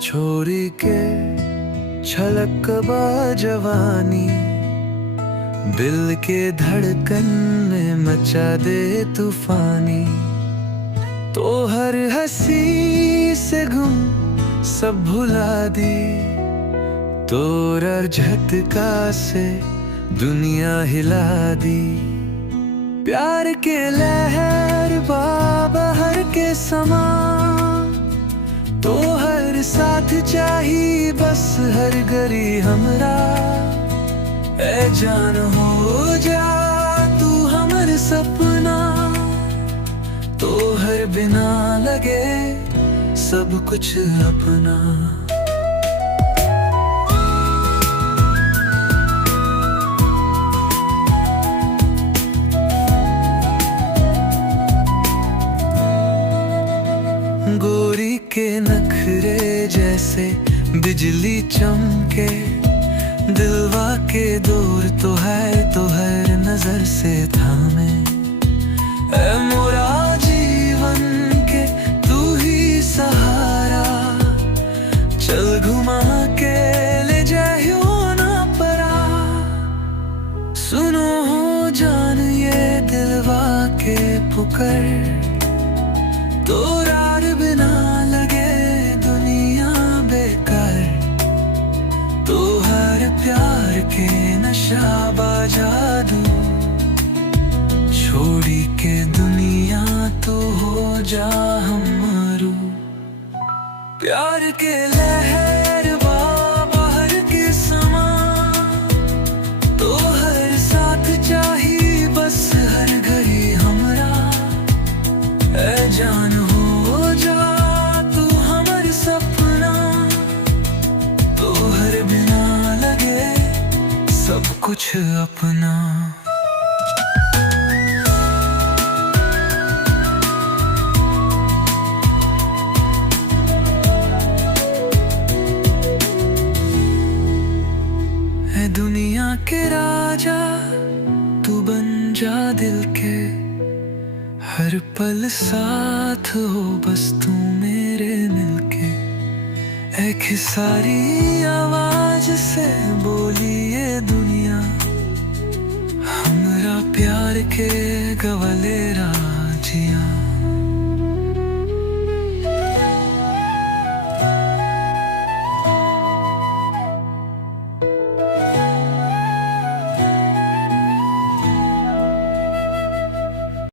छोरी के छलक जवानी, दिल के धड़कन में मचा दे तूफानी। तो हर हंसी से गुम सब भुला दी, तोरा झटका से दुनिया हिला दी। प्यार के लहर बाहर के समा, तो हर साथ चाहिए बस हर घड़ी हमरा। ए जान हो जा तू हमर सपना, तो हर बिना लगे सब कुछ अपना। गोरी के नखरे जैसे बिजली चमके, दिलवा के दूर तो है तो हर नजर से थामे। ऐ मोरा जीवन के तू ही सहारा, चल घुमा के ले जाइयो ना परा। सुनो हो जान ये दिलवा के पुकार, तोरा बिना लगे दुनिया बेकार। तो हर प्यार के नशा जादू, छोड़ी के दुनिया तो हो जा हमारू। प्यार के लहर बाहर के समा, तो हर साथ चाहिए बस हर घड़ी हमरा। ऐ जान हो जा तू हमर सपना, तो हर बिना लगे सब कुछ अपना। है दुनिया के राजा तू बन जा दिल के, हर पल साथ हो बस तू मेरे मिलके। एक सारी आवाज से बोली ये दुनिया, हमरा प्यार के गवाले